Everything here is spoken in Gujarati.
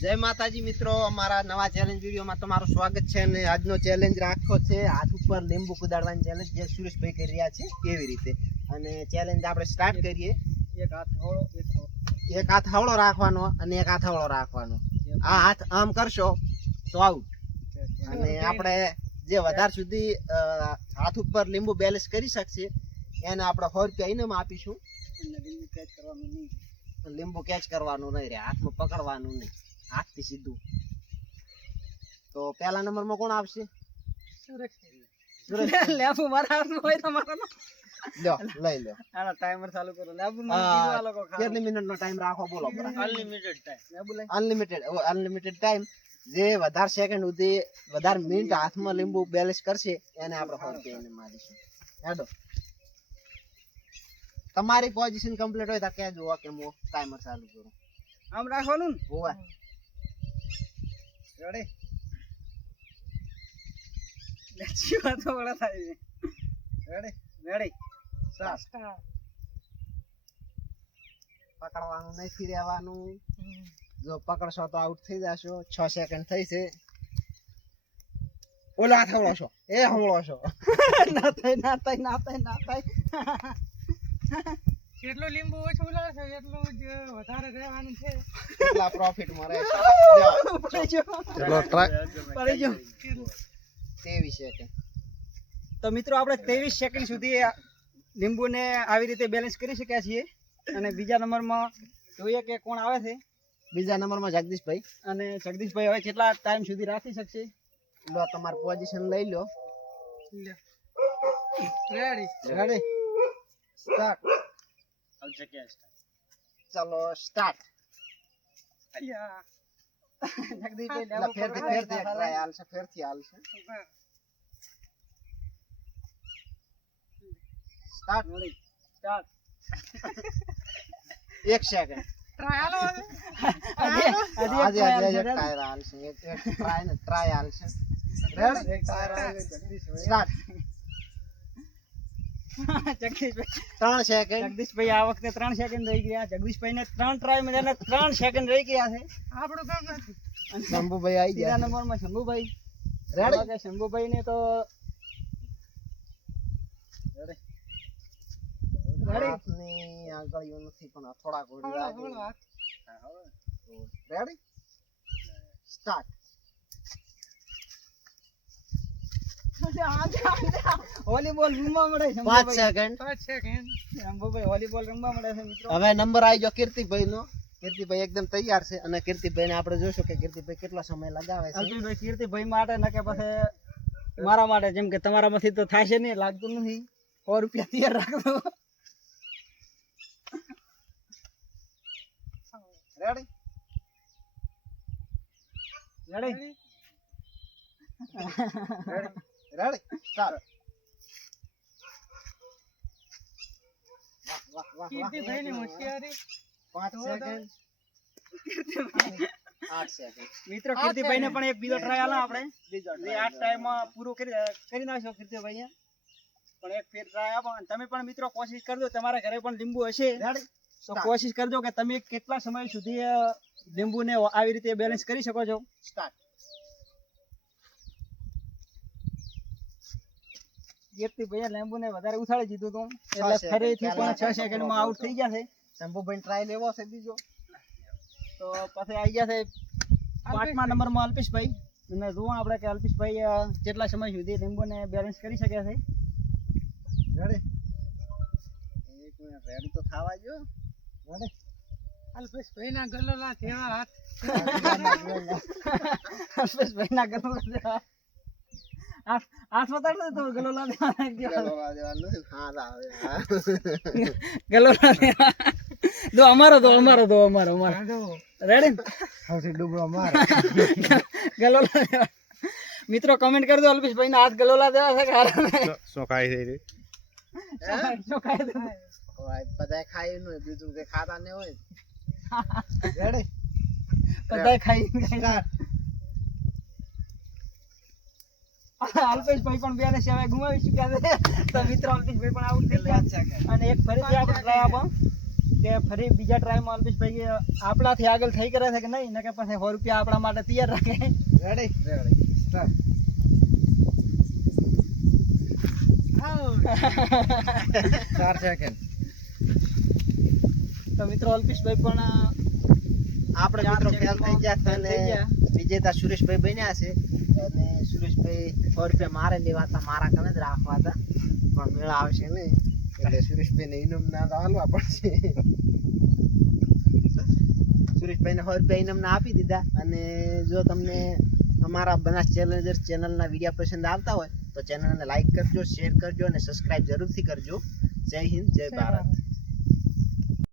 જય માતાજી મિત્રો, અમારા નવા ચેલેન્જ વિડીયોમાં તમારું સ્વાગત છે. અને આજનો ચેલેન્જ રાખો છે હાથ ઉપર લીંબુ કુદાડવાની ચેલેન્જ, જે સુરેશભાઈ કરી રહ્યા છે કેવી રીતે. અને ચેલેન્જ આપણે સ્ટાર્ટ કરીએ. એક હાથ હવળો રાખવાનો અને એક હાથ હવળો રાખવાનો. આ હાથ આમ કરશો તો આઉટ. અને આપણે જે વધારે સુધી હાથ ઉપર લીંબુ બેલેન્સ કરી શકશે એને આપણે 100 રૂપિયા ઇનામ આપીશું. લીંબુ કેચ કરવાનું નહીં રે, હાથમાં પકડવાનું નહીં, હાથથી સીધું. તો પહેલા નંબરમાં કોણ આવશે? લેબુ મારા હાથમાં હોય તમારો લ્યો, લઈ લ્યો. આનો ટાઈમર ચાલુ કરો. લેબુ મને બીજો આ લોકો ખાવા. કેટલી મિનિટનો ટાઈમ રાખો બોલો? Unlimited time. લેબુ લઈ. Unlimited time. જે વધારે સેકન્ડ સુધી વધારે મિનિટ હાથમાં લીંબુ બેલેન્સ કરશે એને આપણે 100 રૂપિયા ઇનામ આપીશું. હેડો, તમારી પોઝિશન કમ્પ્લીટ હોય તો કહેજો કે હું ટાઈમર ચાલુ કરું. આમ રાખવાનું ને? હોવે. રેડી? લેચી વાતો વડા થાય છે. રેડી? સ્ટાર્ટ. પકડવાનું નથી રહેવાનું. જો પકડશો તો આઉટ થઈ જશો. 6 સેકન્ડ થઈ છે. ઓલો હાથ હવળો છો, એ હવળો છો. ના થાય. જેટલું લીંબુ ઓછું લાવશે એટલું જ વધારે રહેવાનું છે. કેટલા પ્રોફિટ મળે છે? ચલો ટ્રાય. પડી ગયો. 23 સેકન્ડ. તો મિત્રો આપણે 23 સેકન્ડ સુધી લીંબુને આવી રીતે બેલેન્સ કરી શક્યા છીએ. અને બીજા નંબરમાં જોઈએ કે કોણ આવે છે. બીજા નંબરમાં જગદીશભાઈ. અને જગદીશભાઈ હવે કેટલા ટાઈમ સુધી રાખી શકશે? લો, તમારી પોઝિશન લઈ લો. રેડી? સ્ટાર્ટ. ચલો સ્ટાર્ટ. જગદીશભાઈ ફેરથી ટ્રાય હાલશે, ફેરથી હાલશે. સ્ટાર્ટ. 1 સેકન્ડ. ટ્રાય હાલો. આજે ટ્રાય હાલશે. એક ટ્રાય હાલશે. રેડી? સ્ટાર્ટ. જગદીશભાઈ 3 સેકન્ડ. જગદીશભાઈ આ વખતે 3 સેકન્ડ રહી ગયા. જગદીશભાઈને 3 ટ્રાય માં 3 સેકન્ડ રહી ગયા છે. આપણું કામ નથી. શંભુભાઈ આવી ગયા. ત્રીજા નંબરમાં શંભુભાઈ. રેડી? શંભુભાઈ ને તો હાથની આંગળીઓ નથી પણ થોડા ગોળી લાગે. રેડી? સ્ટાર્ટ. વોલીબોલ રમવા મળે. 5 સેકન્ડ. શંભુભાઈ વોલીબોલ રમવા મળે છે મિત્રો. હવે નંબર આવી ગયો કીર્તિભાઈ નો. કીર્તિભાઈ એકદમ તૈયાર છે. અને કીર્તિભાઈ ને આપણે જોઈશું કે કીર્તિભાઈ કેટલો સમય લગાવે છે. અલ્પીભાઈ કીર્તિભાઈ માટે ન કે પછી મારા માટે, જેમ કે તમારામાંથી તો થાય છે નહીં, લાગતું નથી. 100 રૂપિયા તૈયાર રાખો. રેડી? રેડી? રેડી? સ્ટાર્ટ. કીર્તિભાઈની હોશિયારી. 5 સેકન્ડ. 8 સેકન્ડ. મિત્રો કીર્તિભાઈને પણ એક બીજો ટ્રાય આલો આપણે. જે આ ટાઈમમાં પૂરો કરી નાખશો કીર્તિભાઈએ. પણ એક ફેર ટ્રાય આપો. અને તમે પણ મિત્રો કોશિશ કરજો, તમારા ઘરે પણ લીંબુ હશે તો કોશિશ કરજો કે તમે કેટલા સમય સુધી લીંબુને આવી રીતે બેલેન્સ કરી શકો છો. સ્ટાર્ટ. કીર્તિભાઈએ લીંબુને વધારે ઉછાળી દીધું હતું એટલે ફરીથી પણ 6 સેકન્ડમાં આઉટ થઈ ગયા છે. શંભુભાઈ ટ્રાય લેવો છે બીજો. તો પછી આવી ગયા છે 5મા નંબરમાં અલ્પેશભાઈ. અને જુઓ આપણે કે અલ્પેશભાઈ કેટલા સમય સુધી લીંબુને બેલેન્સ કરી શક્યા છે. રેડી? એક મિનિટ, રેડી તો થવા જો. રેડી? અલ્પેશભાઈના ગલોલા જેવા હાથ. અલ્પેશભાઈના ગલોલા જેવા હાથ બતાડો તો ગલોલા ગલોલા દો અમારો રેડી? સૌથી ડૂબળો માર. ગલોલા મિત્રો કમેન્ટ કરી દો અલ્પેશભાઈ ના હાથ ગલોલા દેવા છે. શું ખાઈ છે? બધા ખાઈ નું બીજું કે ખાતા ને હોય. રેડી? બધા ખાઈ. અલ્પેશભાઈ પણ બેલેન્સ હવે ગુમાવી ચુક્યા છે. તો મિત્રો અલ્પેશભાઈ પણ આઉટ થઈ ગયા. અને એક ફરીથી આપણે ટ્રાય આપો. કે ફરી બીજા ટ્રાયમાં અલ્પેશભાઈ આપણાથી આગળ થઈ કરે છે કે નહીં ને કે પછી 100 રૂપિયા આપણા માટે તૈયાર રાખે. Ready start. ચાર સેકન્ડ. તો મિત્રો અલ્પેશભાઈ પણ આપણે મિત્રો ફેલ થઈ ગયા અને થઈ ગયા. વિજેતા સુરેશભાઈ બન્યા છે અને સુરેશભાઈ 100 રૂપિયા મારે લેવા હતા, મારા કને જ રાખવા હતા, પણ મેળ આવશે નહીં એટલે સુરેશભાઈને ઇનામ ના હાલવા પડશે. સુરેશભાઈને 100 રૂપિયા ઇનામ ના આપી દીધા. અને જો તમને અમારા બનાસ ચેલેન્જર્સ ચેનલના વિડીયો પસંદ આવતા હોય તો ચેનલને લાઈક કરજો, શેર કરજો અને સબસ્ક્રાઇબ જરૂરથી કરજો. જય હિન્દ, જય ભારત.